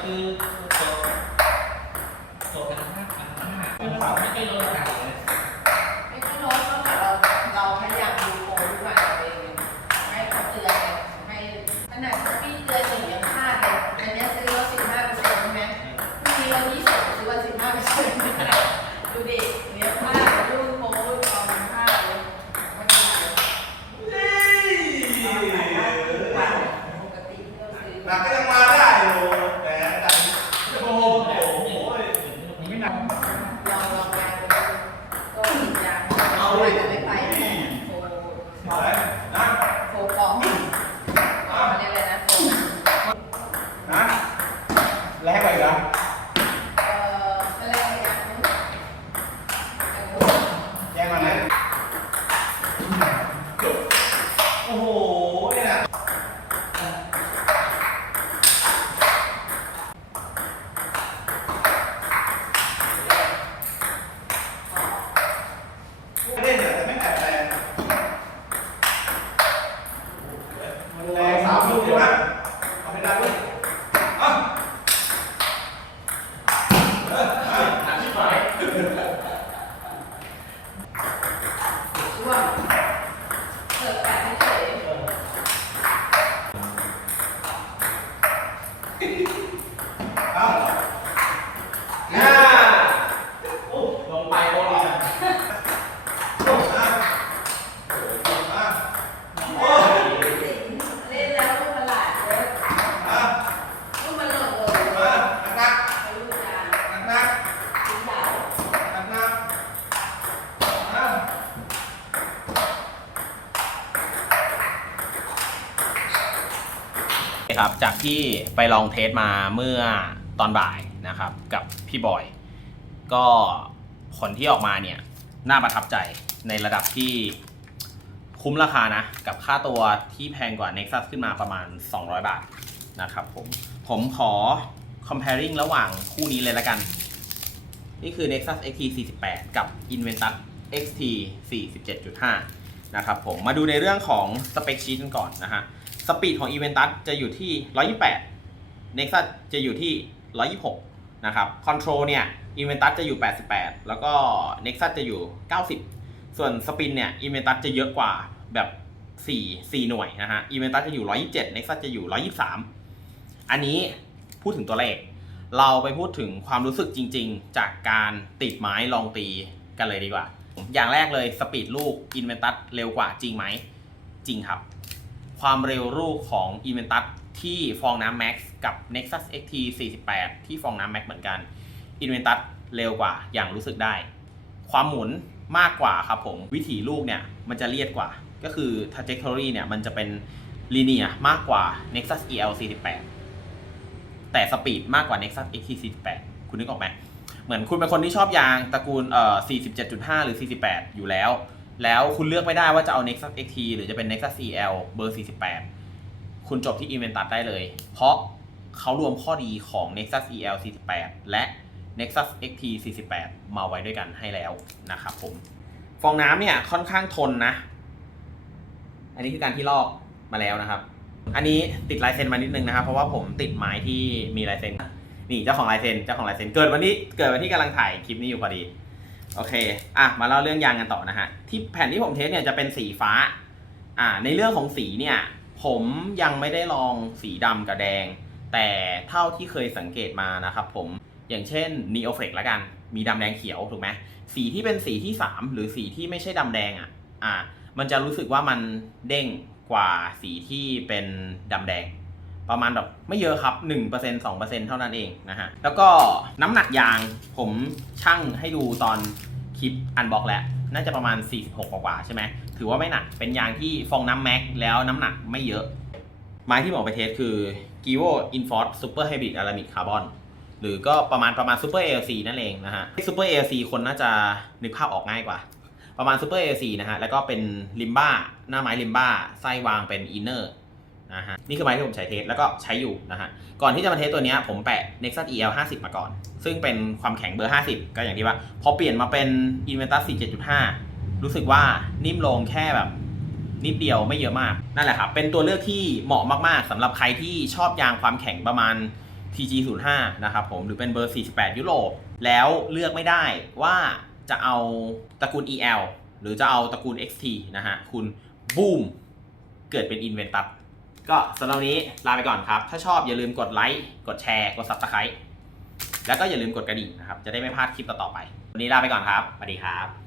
คือโตโตกันห้าพันห้าคือเราไม่ได้ลดราคาเลย ไม่ต้องลดก็แต่เราเราพยายามดูโปรทุกวันเองให้เขาเตือนให้ขนาดพี่เตือนอย่างยังพลาดเลยอันเนี้ยซื้อลดสิบห้าเปอร์เซ็นต์ใช่ไหมพรุ่งนี้เรายี่สิบซื้อลดสิบห้าเปอร์เซ็นต์ดูดิเนี้ยพลาดรูปโปรรูปกองมันพลาดเลยไม่เป็นไรปกติที่เราซื้อ หนักก็ยังมาได้อยู่แต่ดันโอ้โห ไม่หนัก ลองลองยางดูก็อีกอย่างเอาไปแต่ไม่ไปโฟ อะไรนะ โฟกองกองเรียกอะไรนะโฟ นะแรงไปเหรอ ครับ จากที่ไปลองเทสมาเมื่อตอนบ่ายนะครับ กับพี่บอย ก็ผลที่ออกมาเนี่ย น่าประทับใจในระดับที่คุ้มราคานะ กับค่าตัวที่แพงกว่า Nexus ขึ้นมาประมาณ 200 บาทนะครับผม ผมขอ comparing ระหว่างคู่นี้เลยละกัน นี่คือ Nexus XT 48 กับ Inventus XT 47.5 นะครับผม มาดูในเรื่องของสเปคชีตกันก่อนนะฮะ สปีดของ Eventus จะอยู่ที่ 128 Nexus จะอยู่ที่ 126 นะครับ Control เนี่ย Eventus จะอยู่ 88 แล้วก็ Nexus จะอยู่ 90 ส่วนสปินเนี่ย Eventus จะเยอะกว่าแบบ 4 4 หน่วยนะฮะ Eventus จะอยู่ 127 Nexus จะอยู่ 123 อันนี้พูดถึงตัวเลข เราไปพูดถึงความรู้สึกจริง ๆ จากการติดไม้ลองตีกันเลยดีกว่า อย่างแรกเลยสปีดลูก Inventus เร็วกว่าจริงไหมจริงครับ ความเร็วลูกของ i n v e n t u s ที่ฟองน้ำ Max กับ Nexus XT 48 ที่ฟองน้ำ Max เหมือนกัน i n v e n t u s เร็วกว่าอย่างรู้สึกได้ ความหมุนมากกว่าครับผมวิถีลูกเนี่ยมันจะเลียดกว่า ก็คือ trajectory เนี่ยมันจะเป็น linear มากกว่า Nexus EL 48แต่สปีดมากกว่า Nexus XT 48คุณนึกออกไหมเหมือนคุณเป็นคนที่ชอบยางตระกูลเอ่อ47.5 หรือ 48 อยู่แล้ว แล้วคุณเลือกไม่ได้ว่าจะเอา Nexus XT หรือจะเป็น Nexus CL เบอร์ 48 คุณจบที่ Inventus ได้เลย เพราะเขารวมข้อดีของ Nexus EL 48 และ Nexus XT 48 มาไว้ด้วยกันให้แล้วนะครับผม ฟองน้ำเนี่ยค่อนข้างทนนะ อันนี้คือการที่ลอกมาแล้วนะครับ อันนี้ติดลายเซ็นมานิดนึงนะครับ เพราะว่าผมติดไม้ที่มีลายเซ็น นี่เจ้าของลายเซ็น เจ้าของลายเซ็น เกิดวันนี้ เกิดวันที่กำลังถ่ายคลิปนี้อยู่พอดี โอเค อะ มาเล่าเรื่องยางกันต่อนะฮะ ที่แผ่นที่ผมเทสเนี่ยจะเป็นสีฟ้า อ่า ในเรื่องของสีเนี่ย ผมยังไม่ได้ลองสีดำกับแดง แต่เท่าที่เคยสังเกตมานะครับผม อย่างเช่น Neo Flex ละกัน มีดำแดงเขียวถูกไหม สีที่เป็นสีที่ 3 หรือสีที่ไม่ใช่ดำแดงอะ อ่า มันจะรู้สึกว่ามันเด้งกว่าสีที่เป็นดำแดง ประมาณแบบไม่เยอะครับ 1% 2%เท่านั้นเองนะฮะ แล้วก็น้ำหนักยางผมชั่งให้ดูตอนคลิปอันบ็อกแล้ว น่าจะประมาณ 46 กว่าใช่ไหม ถือว่าไม่หนัก เป็นยางที่ฟองน้ำแม็กแล้วน้ำหนักไม่เยอะ ไม้ที่ผมอไปเทสคือ g i v o Inforce Super Hybrid Aramid Carbon หรือก็ประมาณประมาณ Super ALC นั่นเองนะฮะ Super ALC คนน่าจะนึกภาพออกง่ายกว่าประมาณ Super ALC นะฮะ แล้วก็เป็นลิมบ้า หน้าไม้ลิมบ้า ไส้วางเป็นอินเนอร์ นะฮะนี่คือไม้ที่ผมใช้เทสแล้วก็ใช้อยู่นะฮะก่อนที่จะมาเทสตัวนี้ผมแปะ Nexus EL 50 มาก่อน ซึ่งเป็นความแข็งเบอร์ 50 ก็อย่างที่ว่า พอเปลี่ยนมาเป็น Inventus 47.5 รู้สึกว่านิ่มลงแค่แบบนิดเดียวไม่เยอะมาก นั่นแหละครับ เป็นตัวเลือกที่เหมาะมากๆสำหรับใครที่ชอบยางความแข็งประมาณ TG05 นะครับผมหรือเป็นเบอร์ 48 ยุโรป แล้วเลือกไม่ได้ว่าจะเอาตระกูล EL หรือจะเอาตระกูล XT นะฮะคุณบูมเกิดเป็น Inventus ก็สำหรับวันนี้ลาไปก่อนครับ ถ้าชอบอย่าลืมกดไลค์ กดแชร์ กด Subscribe แล้วก็อย่าลืมกดกระดิ่งนะครับ จะได้ไม่พลาดคลิปต่อๆไป วันนี้ลาไปก่อนครับ สวัสดีครับ